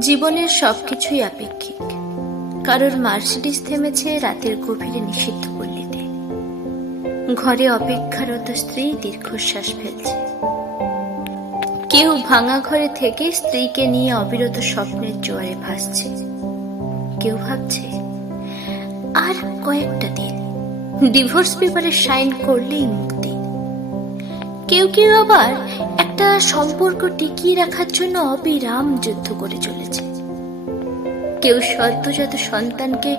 জীবনের সবকিছুই আপেক্ষিক। কারোর মার্সিডিস থেমেছে রাতের গভীরে নিষিদ্ধ পল্লীতে। ঘরে অপেক্ষারত স্ত্রী দীর্ঘশ্বাস ফেলছে। কেউ ভাঙা ঘরে থেকে স্ত্রীকে নিয়ে অবিরত স্বপ্নের জোয়ারে ভাসছে। কেউ ভাবছে, আর কয়েকটা দিন, ডিভোর্স পেপারে সাইন করলেই মুক্তি। কেউ কেউ আবার একটা সম্পর্ক টিকিয়ে রাখার জন্য অবিরাম যুদ্ধ করে চলেছে। কেউ সদ্যজাত সন্তানকে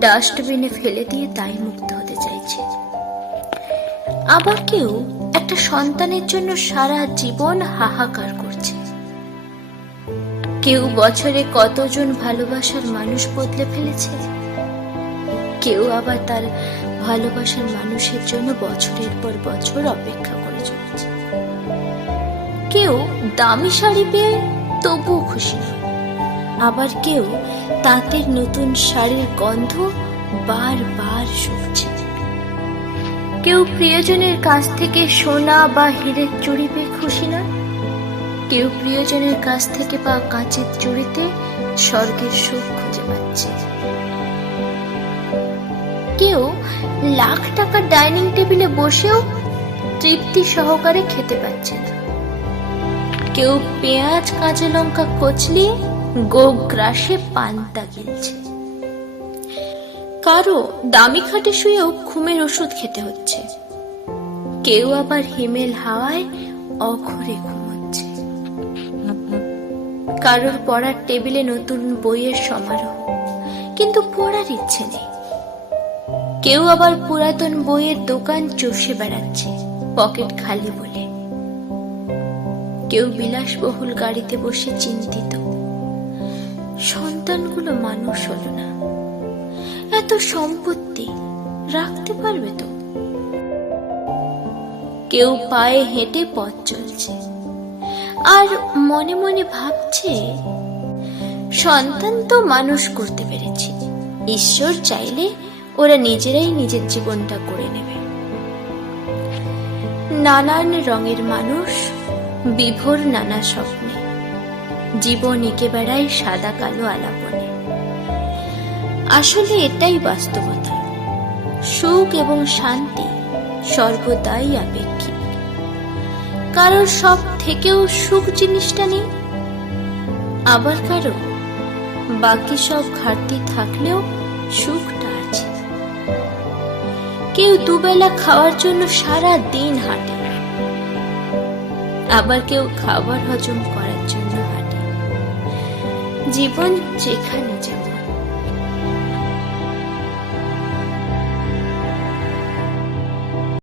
ডাস্টবিনে ফেলে দিয়ে তাই মুক্ত হতে চাইছে। আবার কেউ একটা সন্তানের জন্য সারা জীবন হাহাকার করছে। কেউ বছরে কতজন ভালোবাসার মানুষ বদলে ফেলেছে? কেউ আবার তার ভালোবাসার মানুষের জন্য বছরের পর বছর অপেক্ষা কেউ দামি শাড়ি পেয়ে তবুও খুশি আবার কেউ তাঁতের নতুন শাড়ির গন্ধ বারবার শুকছে কেউ প্রিয়জনের কাছ থেকে সোনা বা হীরের চুড়ি পেয়ে খুশি না। কেউ প্রিয়জনের কাছ থেকে বা কাঁচের চুড়িতে স্বর্গের সুখ খুঁজে পাচ্ছে। কেউ লাখ টাকার ডাইনিং টেবিলে বসেও তৃপ্তি সহকারে খেতে পাচ্ছে না। কেউ পেঁয়াজ, কাঁচা লঙ্কা কচলি গোগ্রাসে পান্তা গিলছে। কারও দামি খাটে শুয়েও ঘুমের ওষুধ খেতে হচ্ছে। কেউ আবার হিমেল হাওয়ায় অঘরে ঘুমোচ্ছে। কারোর পড়ার টেবিলে নতুন বইয়ের সমারোহ, কিন্তু পড়ার ইচ্ছে নেই। কেউ আবার পুরাতন বইয়ের দোকান চষে বেড়াচ্ছে, পকেট খালি বলে। কেউ বিলাসবহুল গাড়িতে বসে চিন্তিত। সন্তানগুলো মানুষ হলো না। এত সম্পত্তি রাখতে পারবে তো? কেউ পায়ে হেঁটে পথ চলছে। আর মনে মনে ভাবছে, সন্তান তো মানুষ করতে পেরেছি। ঈশ্বর চাইলে ওরা নিজেরাই নিজের জীবনটা করে নেবে। নানান রঙের মানুষ বিভোর নানা স্বপ্নে, জীবন এঁকে বেড়ায় সাদা কালো আলাপনে। আসলে এটাই বাস্তবতা। সুখ এবং শান্তি সর্বদাই আপেক্ষিক। কারোর সব থেকেও সুখ জিনিসটা নেই, আবার কারও বাকি সব ঘাটতি থাকলেও সুখটা আছে। কেউ দুবেলা খাওয়ার জন্য সারা দিন হাঁটে আবার কেউ খাবার হজম করার জন্য হাঁটে। জীবন যেখানে যেমন